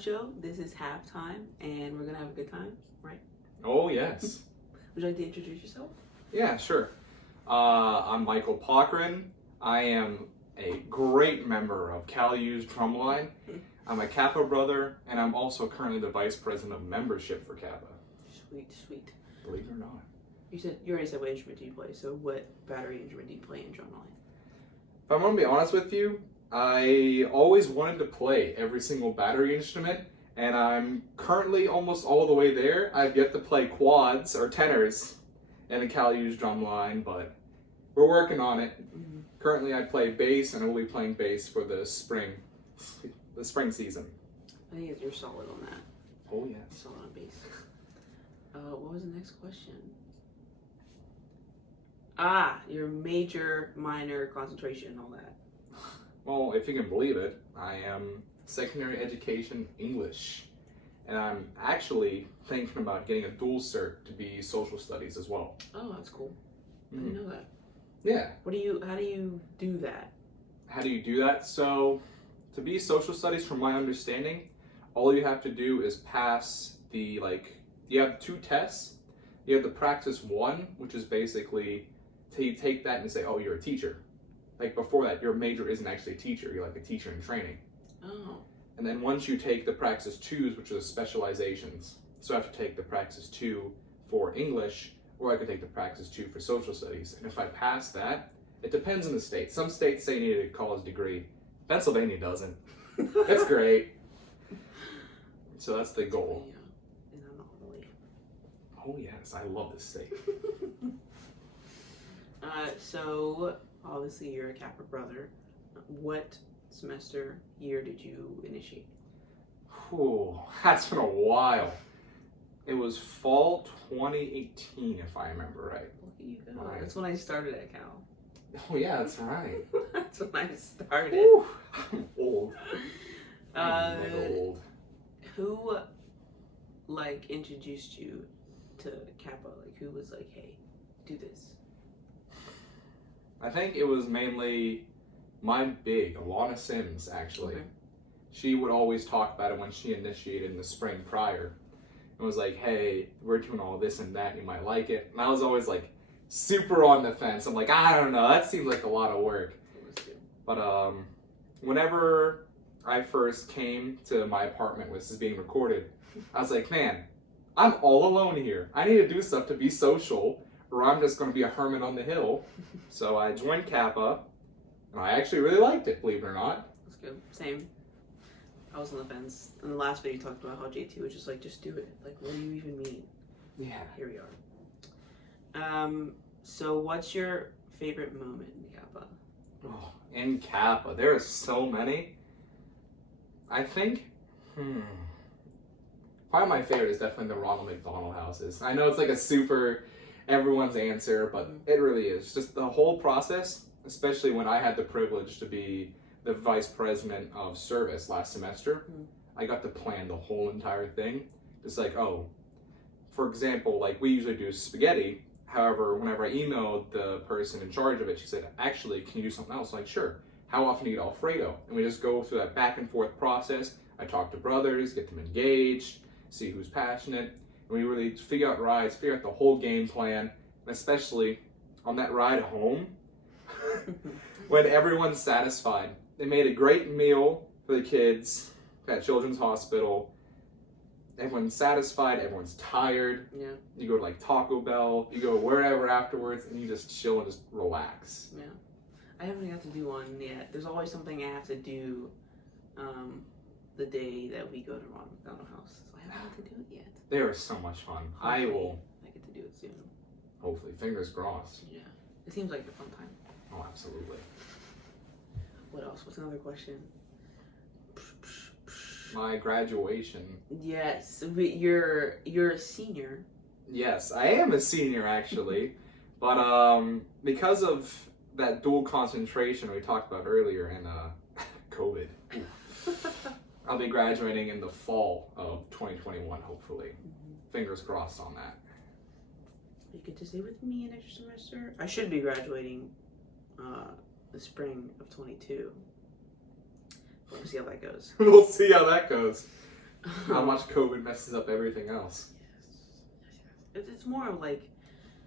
show. This is halftime, and we're gonna have a good time, right? Oh, yes. Would you like to introduce yourself? Yeah, sure. I'm Michael Pochron. I am a great member of CalU's Drumline. I'm a Kappa brother, and I'm also currently the vice president of membership for Kappa. Sweet, sweet. Believe it or not. You already said what instrument do you play, so what battery instrument do you play in Drumline? If I'm going to be honest with you, I always wanted to play every single battery instrument, and I'm currently almost all the way there. I've yet to play quads or tenors in the CalU's Drumline, but we're working on it. Mm-hmm. Currently, I play bass, and I will be playing bass for the spring season. I think you're solid on that. Oh, yes. Solid on bass. What was the next question? Your major, minor, concentration, and all that. Well, if you can believe it, I am secondary education English. And I'm actually thinking about getting a dual cert to be social studies as well. Oh, that's cool. I didn't know that. Yeah. How do you do that? How do you do that? So, to be social studies, from my understanding, all you have to do is pass you have 2 tests. You have the practice 1, which is basically, you take that and say, oh, you're a teacher. Like before that, your major isn't actually a teacher, you're like a teacher in training. Oh. And then once you take the practice 2s, which are the specializations, so I have to take the practice 2 for English, or I could take the practice 2 for social studies. And if I pass that, it depends on the state. Some states say you need a college degree. Pennsylvania doesn't. That's great. So that's the goal. And I'm all the way. Oh yes, I love this state. So obviously you're a Kappa brother. What semester, year did you initiate? Ooh, that's been a while. It was fall 2018, if I remember right. Look at you go. Right. That's when I started at Cal. Oh yeah, that's right. That's when I started. Ooh, I'm old. I'm old. Who introduced you to Kappa? Who was like, hey, do this? I think it was mainly my Alana Sims, actually. Okay. She would always talk about it when she initiated in the spring prior. It was like, hey, we're doing all this and that, you might like it. And I was always like super on the fence. I'm like, I don't know, that seems like a lot of work. But whenever I first came to my apartment, which is being recorded, I was like, man, I'm all alone here. I need to do stuff to be social, or I'm just going to be a hermit on the hill. So I joined Kappa, and I actually really liked it, believe it or not. That's good. Same. I was on the fence. In the last video, you talked about how JT was just like, just do it. Like, what do you even mean? Yeah. Here we are. So what's your favorite moment in Kappa? Oh, in Kappa, there are so many. I think, probably my favorite is definitely the Ronald McDonald houses. I know it's like a super everyone's answer, but it really is. Just the whole process, especially when I had the privilege to be the vice president of service last semester, I got to plan the whole entire thing. It's like, oh, for example, like we usually do spaghetti. However, whenever I emailed the person in charge of it, she said, actually, can you do something else? I'm like, sure. How often do you eat Alfredo? And we just go through that back and forth process. I talk to brothers, get them engaged, see who's passionate. And we really figure out rides, figure out the whole game plan, and especially on that ride home, when everyone's satisfied. They made a great meal for the kids at Children's Hospital. Everyone's satisfied, everyone's tired. Yeah. You go to like Taco Bell, you go wherever afterwards, and you just chill and just relax. Yeah. I haven't got to do one yet. There's always something I have to do the day that we go to Ronald McDonald House. So I haven't got to do it yet. They are so much fun. Hopefully, I will. I get to do it soon. Hopefully, fingers crossed. Yeah. It seems like a fun time. Oh, absolutely. What else? What's another question? My graduation. Yes. You're a senior. Yes, I am a senior actually. But because of that dual concentration we talked about earlier in COVID, I'll be graduating in the fall of 2021, hopefully. Fingers crossed on that. You get to stay with me an extra semester. I should be graduating the spring of 22. We'll see how that goes. We'll see how that goes. how much COVID messes up everything else. It's more of like,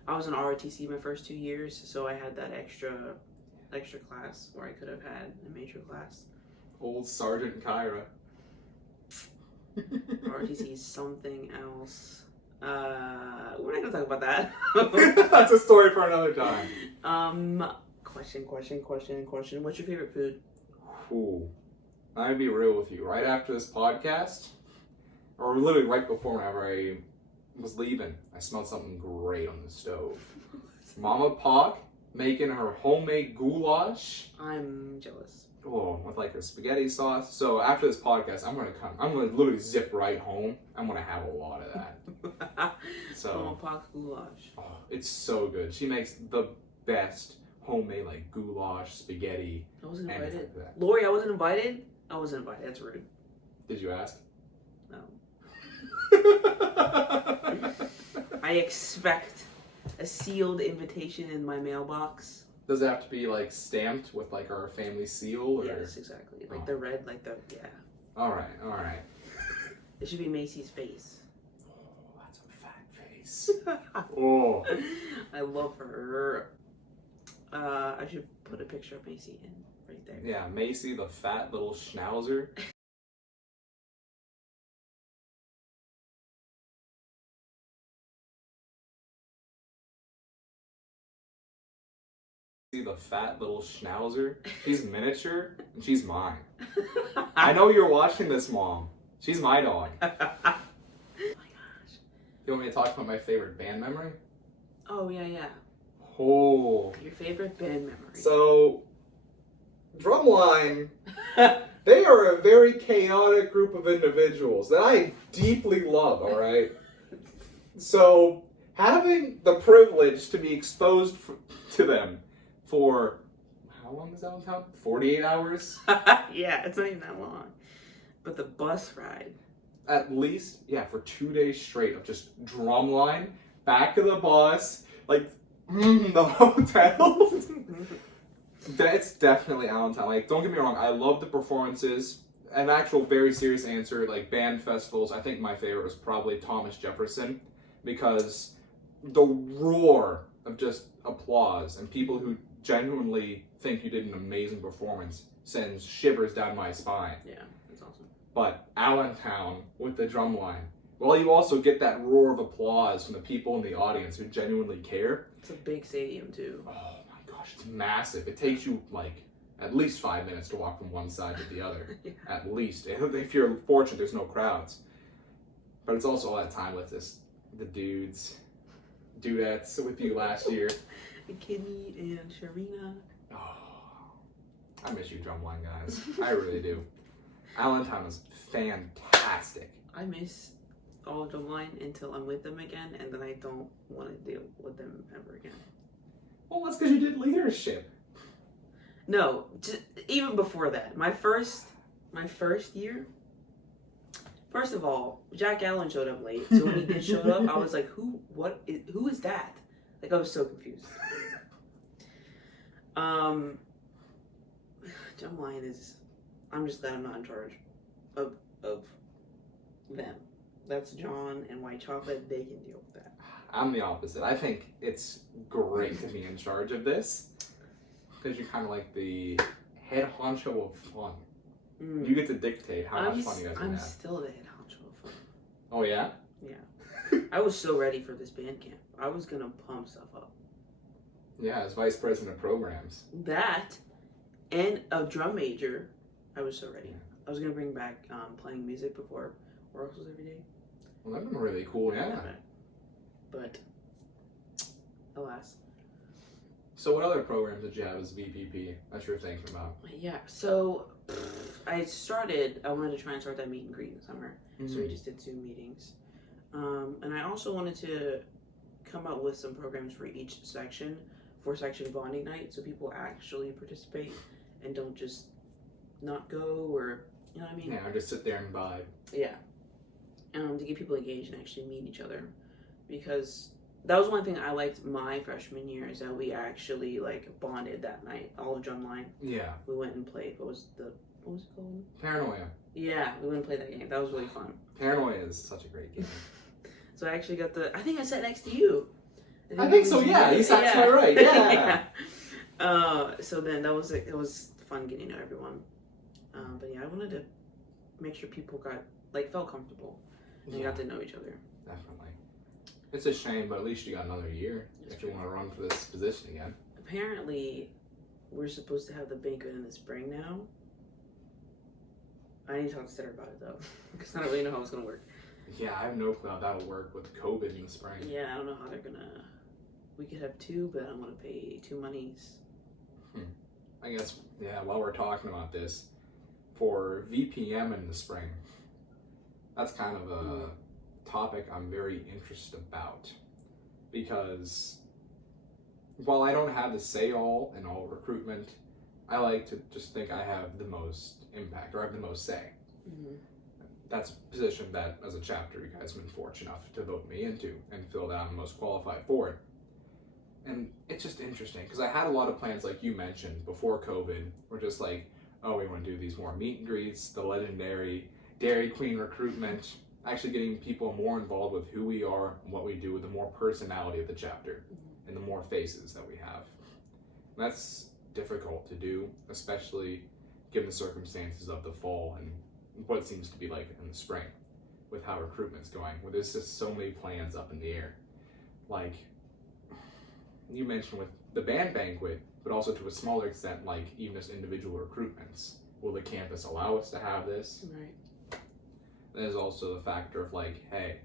I was in ROTC my first 2 years, so I had that extra class where I could have had a major class. Old Sergeant Kyra. ROTC is something else. We're not gonna talk about that. That's a story for another time. Question. What's your favorite food? Ooh. I'm gonna be real with you. Right after this podcast, or literally right before, whenever I was leaving, I smelled something great on the stove. Mama Poch making her homemade goulash. I'm jealous. Oh, with like her spaghetti sauce. So after this podcast, I'm gonna literally zip right home. I'm gonna have a lot of that. So Mama Poch's goulash. Oh, it's so good. She makes the best homemade like goulash, spaghetti. I wasn't anything invited. like that. Lori, I wasn't invited. That's rude. Did you ask? No. I expect a sealed invitation in my mailbox. Does it have to be like stamped with like our family seal? Or? Yes, exactly. Like the red, yeah. All right. It should be Macy's face. Oh, that's a fat face. Oh. I love her. I should put a picture of Macy in right there. Yeah, Macy, the fat little schnauzer. The fat little schnauzer. She's miniature and she's mine. I know you're watching this, Mom. She's my dog. Oh my gosh. You want me to talk about my favorite band memory? Oh, yeah. Oh. Your favorite band memory. So, Drumline, they are a very chaotic group of individuals that I deeply love, alright? So, having the privilege to be exposed to them for, how long is that one time? 48 hours? Yeah, it's not even that long. But the bus ride. At least, yeah, for 2 days straight of just Drumline, back of the bus, like, the hotel. That's definitely Allentown. Like, don't get me wrong, I love the performances. An actual very serious answer, like band festivals, I think my favorite was probably Thomas Jefferson, because the roar of just applause and people who genuinely think you did an amazing performance sends shivers down my spine. Yeah, that's awesome. But Allentown with the Drumline, well, you also get that roar of applause from the people in the audience who genuinely care. It's a big stadium too. Oh my gosh, it's massive. It takes you like at least 5 minutes to walk from one side to the other. Yeah. At least. If you're fortunate, there's no crowds. But it's also all that time with the dudettes with you last year. Kimmy and Sharina. Oh, I miss you, Drumline guys. I really do. Allentown was fantastic. I miss all of Drumline until I'm with them again, and then I don't want to deal with them ever again. Well, that's because you did leadership. No, even before that, my first year. First of all, Jack Allen showed up late, so when he did show up, I was like, who is that? Like, I was so confused. Drumline is, I'm just glad I'm not in charge of them. That's John and White Chocolate. They can deal with that. I'm the opposite. I think it's great to be in charge of this because you're kind of like the head honcho of fun. You get to dictate how much fun you guys can I'm have. still the head honcho of fun. Oh, yeah? Yeah. I was so ready for this band camp. I was going to pump stuff up. Yeah, as vice president of programs. That and a drum major, I was so ready. I was going to bring back playing music before rehearsals every day. Well, that'd been really cool, yeah. But, alas. So what other programs did you have as VPP that you're thinking about? Yeah, so I wanted to try and start that meet and greet in the summer. So we just did Zoom meetings. And I also wanted to come up with some programs for each section, for section bonding night, so people actually participate and don't just not go, or, you know what I mean? Yeah, or just sit there and vibe. Yeah. To get people engaged and actually meet each other. Because that was one thing I liked my freshman year, is that we actually, like, bonded that night, all of Drumline. Yeah. We went and played, what was the What was it called? Paranoia. Yeah, we went and played that game. That was really fun. Paranoia is such a great game. So I actually got I think I sat next to you. I think so, yeah. You sat to my right, yeah. So then it was fun getting to know everyone. But yeah, I wanted to make sure people felt comfortable and got to know each other. Definitely. It's a shame, but at least you got another year if you want to run for this position again. Apparently, we're supposed to have the banquet in the spring now. I need to talk to Sarah about it though, because I don't really know how it's gonna work. Yeah, I have no clue how that'll work with COVID in the spring. Yeah, I don't know how they're gonna. We could have 2, but I don't want to pay 2 monies. I guess, yeah, while we're talking about this, for VPM in the spring, that's kind of a topic I'm very interested about. Because while I don't have the say-all in all recruitment, I like to just think I have the most impact, or I have the most say. Mm-hmm. That's a position that, as a chapter, you guys have been fortunate enough to vote me into and feel that I'm the most qualified for it. And it's just interesting, because I had a lot of plans, like you mentioned, before COVID. We're just like, oh, we want to do these more meet and greets, the legendary Dairy Queen recruitment, actually getting people more involved with who we are and what we do, with the more personality of the chapter and the more faces that we have. And that's difficult to do, especially given the circumstances of the fall and what it seems to be like in the spring with how recruitment's going, where there's just so many plans up in the air. Like you mentioned with the band banquet, but also to a smaller extent, like even just individual recruitments. Will the campus allow us to have this? Right. There's also the factor of like, hey,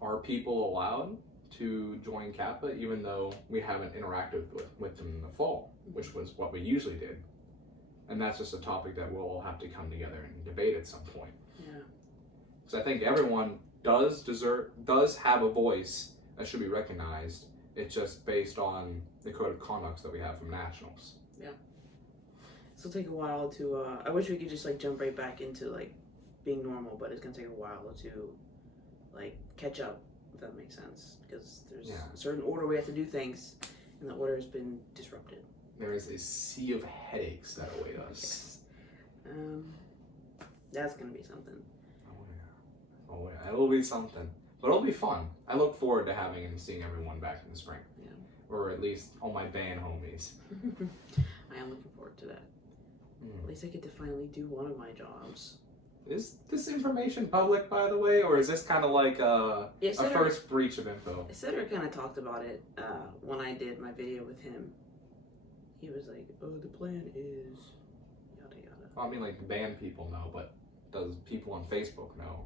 are people allowed to join Kappa even though we haven't interacted with them in the fall, which was what we usually did? And that's just a topic that we'll all have to come together and debate at some point. Yeah. Because I think everyone does have a voice that should be recognized. It's just based on the code of conduct that we have from nationals. Yeah. This will take a while to. I wish we could just jump right back into being normal, but it's gonna take a while to catch up, if that makes sense. Because there's a certain order we have to do things, and the order has been disrupted. There is a sea of headaches that await us. Yes. That's gonna be something. Oh yeah, it'll be something. But it'll be fun. I look forward to having and seeing everyone back in the spring. Yeah. Or at least all my band homies. I am looking forward to that. At least I get to finally do one of my jobs. Is this information public, by the way? Or is this kind of like a first breach of info? Cedric kind of talked about it when I did my video with him. He was like, oh, the plan is yada yada. Well, I mean, the band people know, but does people on Facebook know?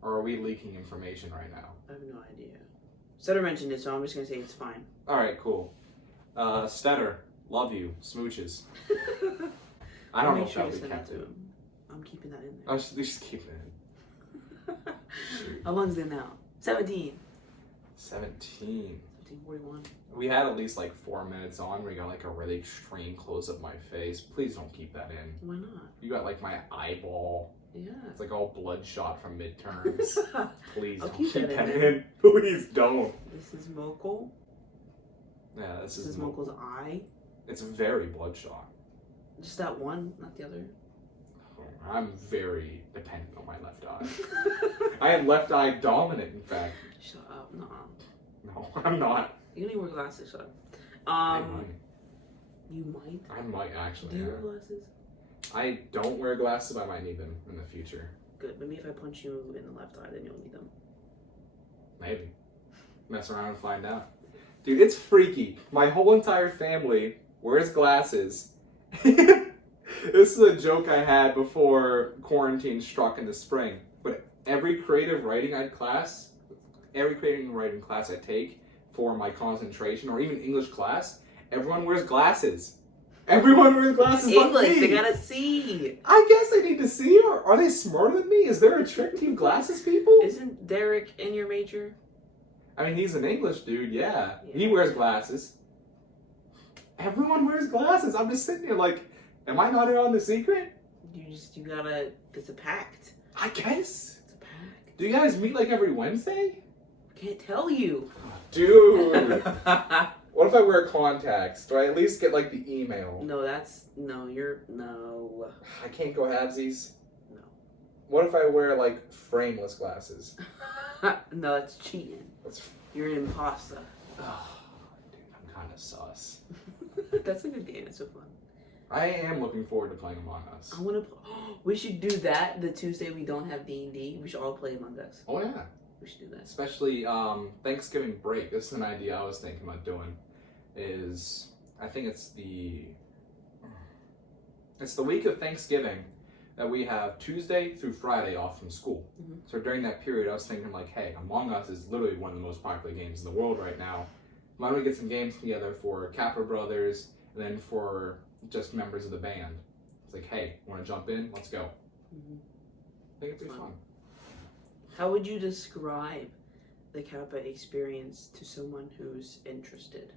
Or are we leaking information right now? I have no idea. Stetter mentioned it, so I'm just going to say it's fine. Alright, cool. Stetter, love you. Smooches. I don't know if that would be kept in. I'm keeping that in there. Oh, just keep it in. How long is it now? 17. 17:41. We had at least 4 minutes on where we got a really extreme close of my face. Please don't keep that in. Why not? You got my eyeball. Yeah. It's all bloodshot from midterms. Please I'll don't keep keep that that in. in. Please don't. This is Mokul. Yeah, this is Mokul's eye. It's very bloodshot. Just that one, not the other. I'm very dependent on my left eye. I am left eye dominant, in fact. Shut up, no. No, I'm not. You don't even wear glasses, shut up. I might. You might? I might actually. Do you wear glasses? I don't wear glasses, but I might need them in the future. Good, but maybe if I punch you in the left eye, then you'll need them. Maybe. Mess around and find out. Dude, it's freaky. My whole entire family wears glasses. This is a joke I had before quarantine struck in the spring. But every creative writing class I take for my concentration, or even English class, everyone wears glasses. Everyone wears glasses but English, me. they gotta see. I guess I need to see. Or are they smarter than me? Is there a trick to you glasses people? Isn't Derek in your major? I mean, he's an English dude, yeah. He wears glasses. Everyone wears glasses. I'm just sitting here am I not in on the secret? You gotta, it's a pact. I guess. It's a pact. Do you guys meet every Wednesday? I can't tell you. Dude. What if if I wear contacts? Do I at least get like the email? No, no. I can't go halvesies. No. What if I wear like frameless glasses? No, that's cheating. You're an imposter. Oh, dude, I'm kind of sus. That's a good game. It's so fun. I am looking forward to playing Among Us. I want to. We should do that the Tuesday we don't have D&D. We should all play Among Us. Oh yeah. We should do that. Especially Thanksgiving break. This is an idea I was thinking about doing. I think it's the week of Thanksgiving that we have Tuesday through Friday off from school. Mm-hmm. So during that period, I was thinking like, hey, Among Us is literally one of the most popular games in the world right now. Why don't we get some games together for Kappa brothers and then for just members of the band? It's like, hey, want to jump in? Let's go. Mm-hmm. I think it'd be fun. How would you describe the Kappa experience to someone who's interested?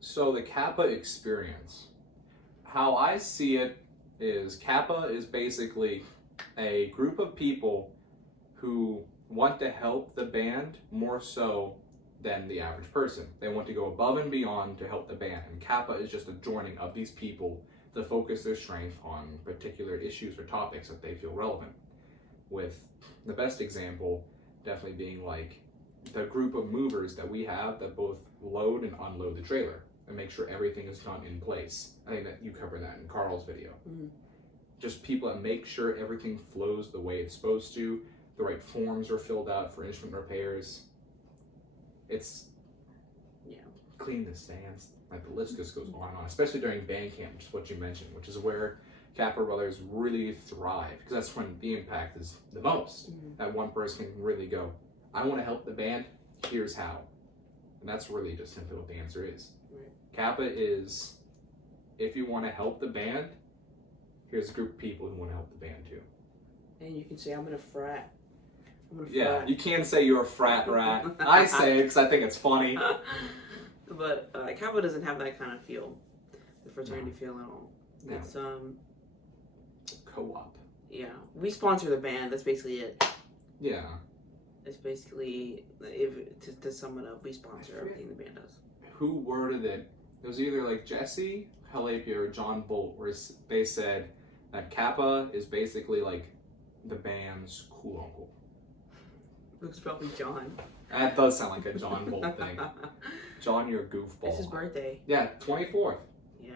So the Kappa experience, how I see it is Kappa is basically a group of people who want to help the band more so than the average person. They want to go above and beyond to help the band. And Kappa is just a joining of these people to focus their strength on particular issues or topics that they feel relevant. With the best example definitely being like the group of movers that we have that both load and unload the trailer and make sure everything is done in place. I think that you covered that in Carl's video. Mm-hmm. Just people that make sure everything flows the way it's supposed to, the right forms are filled out for instrument repairs. It's clean the stands. Like the list just goes on and on, especially during band camp, which is what you mentioned, which is where Kappa brothers really thrive because that's when the impact is the most. Mm-hmm. That one person can really go, I want to help the band, here's how. And that's really just simply what the answer is. Right. Kappa is, if you want to help the band, here's a group of people who want to help the band too. And you can say, I'm in a frat. Yeah, you can say you're a frat rat. I say it because I think it's funny. But Kappa doesn't have that kind of feel, the fraternity feel at all. No. It's co-op. Yeah, we sponsor the band. That's basically it. Yeah. It's basically, to sum it up, we sponsor everything the band does. Who worded it? It was either like Jesse Halapia or John Bolt, where they said that Kappa is basically like the band's cool uncle. It was probably John. That does sound like a John Bolt thing. John, you're a goofball. It's his birthday. Yeah, 24th. Yeah.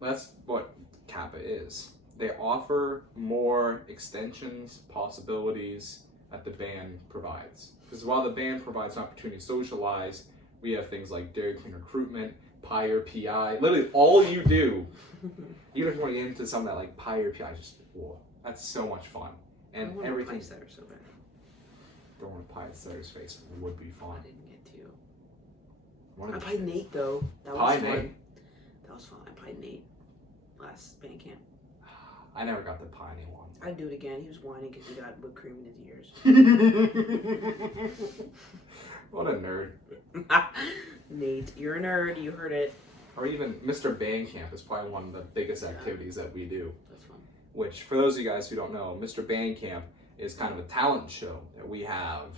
That's what Kappa is. They offer more extensions, possibilities that the band provides. Because while the band provides an opportunity to socialize, we have things like Dairy Queen recruitment, Pi or PI. Literally, all you do, even if you want to get into something that like Pi or PI, just whoa, that's so much fun. And everything. That are so bad. Don't want to pie the setter's face. It would be fun. I didn't get to. I pied Nate though. That was Pie fun. Nate? That was fun. I pied Nate last band camp. I never got the pie Nate one. I'd do it again. He was whining because he got whipped cream in his ears. What a nerd. Nate, you're a nerd. You heard it. Or even Mr. Bandcamp is probably one of the biggest activities that we do. That's fun. Which, for those of you guys who don't know, Mr. Bandcamp is kind of a talent show that we have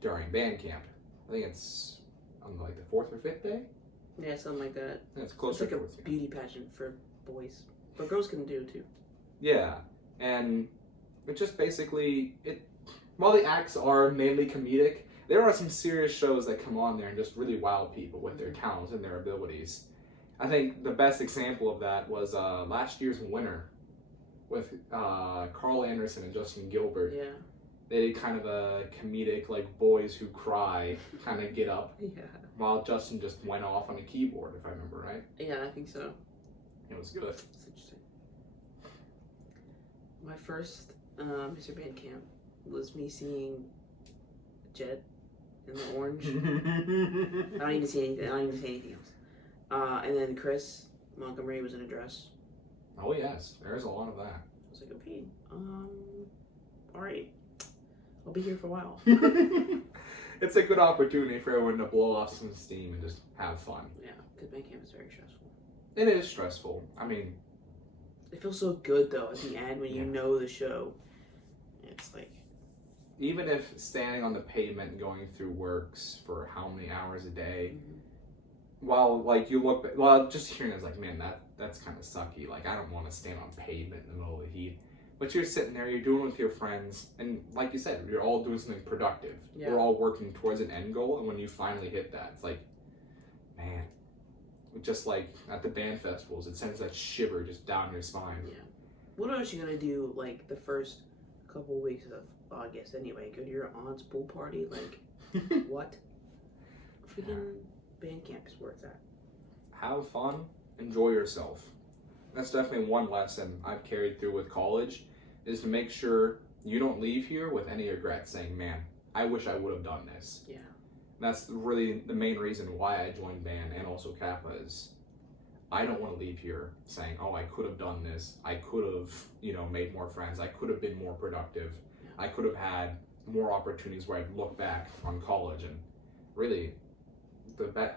during band camp. I think it's on like the 4th or 5th day? Yeah, something like that. Yeah, it's closer It's like towards a beauty pageant for boys. But girls can do it too. Yeah, and it just basically, while the acts are mainly comedic, there are some serious shows that come on there and just really wow people with their talents and their abilities. I think the best example of that was last year's winner with Carl Anderson and Justin Gilbert. Yeah. They did kind of a comedic, like, boys who cry kind of get up. Yeah. While Justin just went off on a keyboard, if I remember right. Yeah, I think so. It was good. That's interesting. My first Mr. Bandcamp was me seeing Jed in the orange. I don't even see anything else. And then Chris Montgomery was in a dress. Oh yes, there's a lot of that. I was like, okay, all right, I'll be here for a while. It's a good opportunity for everyone to blow off some steam and just have fun. Yeah, because band camp is very stressful. It is stressful. I mean, it feels so good though at the end when you know the show. It's like, even if standing on the pavement and going through works for how many hours a day, while like you look, well, just hearing it's like, man, that's kind of sucky. Like I don't want to stand on pavement in the middle of the heat. But you're sitting there, you're doing it with your friends, and like you said, you're all doing something productive. Yeah. We're all working towards an end goal, and when you finally hit that, it's like, man, just like at the band festivals, it sends that shiver just down your spine. Yeah. What else you gonna do like the first couple weeks of August anyway? Go to your aunt's pool party? Like, what? Freaking band camp is where it's at. Have fun, enjoy yourself. That's definitely one lesson I've carried through with college, is to make sure you don't leave here with any regrets saying, man, I wish I would have done this. Yeah. That's really the main reason why I joined band and also Kappa is I don't want to leave here saying, oh, I could have done this. I could have, made more friends. I could have been more productive. Yeah. I could have had more opportunities where I'd look back on college and really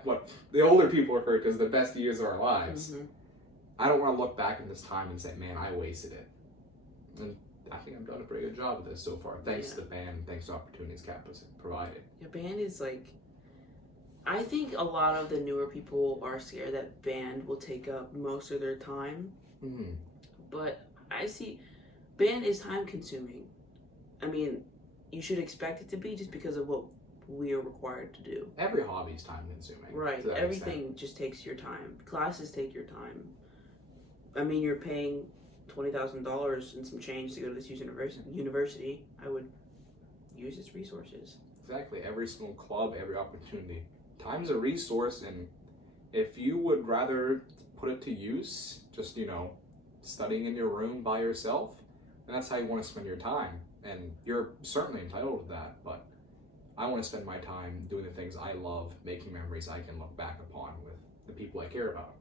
what the older people refer to as the best years of our lives. Mm-hmm. I don't want to look back at this time and say, man, I wasted it. And I think I've done a pretty good job of this so far, thanks to the band, thanks to opportunities Kappa's provided. Yeah, band is like, I think a lot of the newer people are scared that band will take up most of their time. Mm-hmm. But I see band is time consuming. I mean, you should expect it to be just because of what we are required to do. Every hobby is time consuming. Right. Everything just takes your time. Classes take your time. I mean, you're paying $20,000 and some change to go to this university. I would use its resources. Exactly. Every single club, every opportunity. Time's a resource, and if you would rather put it to use, just, studying in your room by yourself, then that's how you want to spend your time. And you're certainly entitled to that, but I want to spend my time doing the things I love, making memories I can look back upon with the people I care about.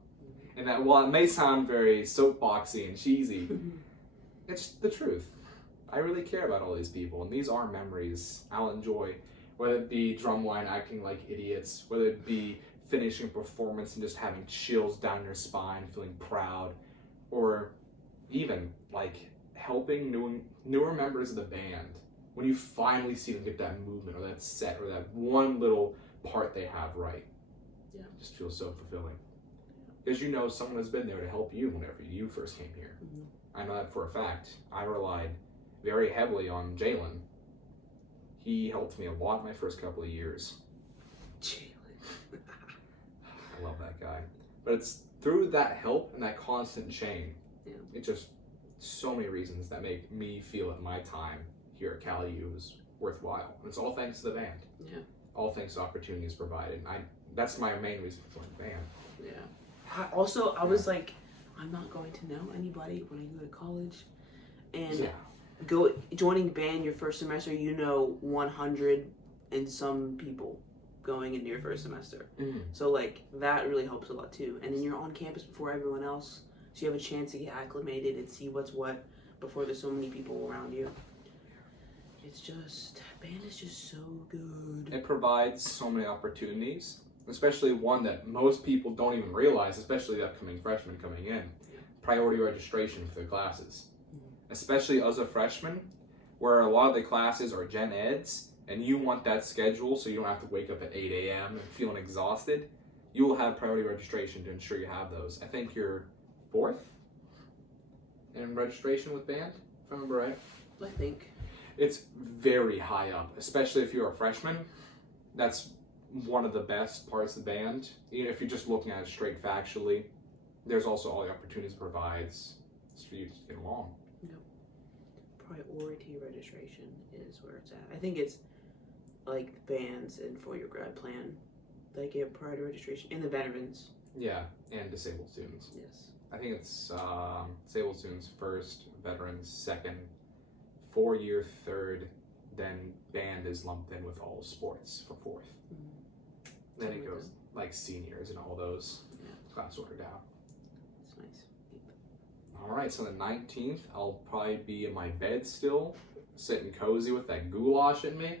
And that, while it may sound very soapboxy and cheesy, it's the truth. I really care about all these people, and these are memories I'll enjoy, whether it be drumline acting like idiots, whether it be finishing a performance and just having chills down your spine, feeling proud, or even like helping newer members of the band. When you finally see them get that movement or that set or that one little part they have right, it just feels so fulfilling. Because someone has been there to help you whenever you first came here. Mm-hmm. I know that for a fact. I relied very heavily on Jalen. He helped me a lot my first couple of years. Jalen. I love that guy. But it's through that help and that constant chain, it's just so many reasons that make me feel that my time here at Cal U is worthwhile. And it's all thanks to the band. Yeah. All thanks to opportunities provided. That's my main reason for joining the band. Yeah. I was like, I'm not going to know anybody when I go to college. And joining band your first semester, 100 and some people going into your first semester. Mm-hmm. So like that really helps a lot too. And then you're on campus before everyone else, so you have a chance to get acclimated and see what's what before there's so many people around you. It's just, band is just so good. It provides so many opportunities, especially one that most people don't even realize, especially the upcoming freshmen coming in. Priority registration for the classes. Mm-hmm. Especially as a freshman, where a lot of the classes are gen eds, and you want that schedule so you don't have to wake up at 8 a.m. and feeling exhausted, you will have priority registration to ensure you have those. I think you're 4th in registration with band, if I remember right. I think. It's very high up, especially if you're a freshman. That's one of the best parts of the band. If you're just looking at it straight factually, there's also all the opportunities it provides for you to get along. Yep. Priority registration is where it's at. I think it's like bands and for your grad plan, they get priority registration, and the veterans. Yeah, and disabled students. Yes. I think it's disabled students first, veterans second, 4-year third, then band is lumped in with all sports for 4th. Mm-hmm. Then it goes like seniors and all those class ordered out. That's nice. All right, so the 19th, I'll probably be in my bed still, sitting cozy with that goulash in me.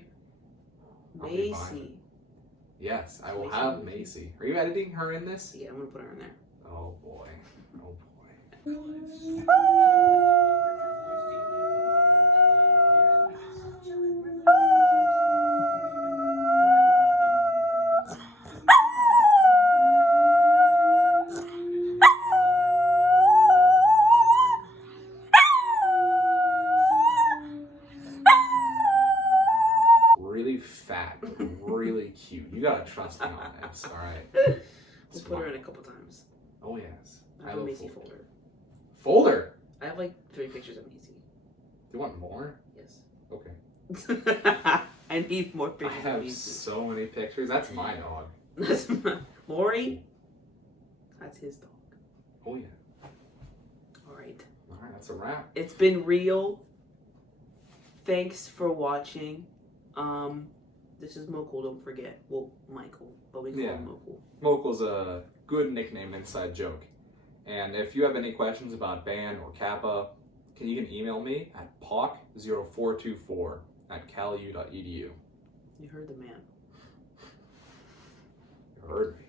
Macy. Yes, I will have Macy. Are you editing her in this? Yeah, I'm gonna put her in there. Oh boy. Oh boy. You gotta trust me on this, alright? We'll put her in a couple times. Oh, yes. I have a Macy folder. Folder? I have like 3 pictures of Macy. Do you want more? Yes. Okay. I need more I pictures of have Macy. so many pictures. That's my dog. That's Maury? That's his dog. Oh, yeah. Alright. Alright, that's a wrap. It's been real. Thanks for watching. This is Mokul, don't forget. Well, Michael, but we call him Mokul. Mokul's a good nickname inside joke. And if you have any questions about band or Kappa, you can email me at poch0424@calu.edu. You heard the man. You heard me.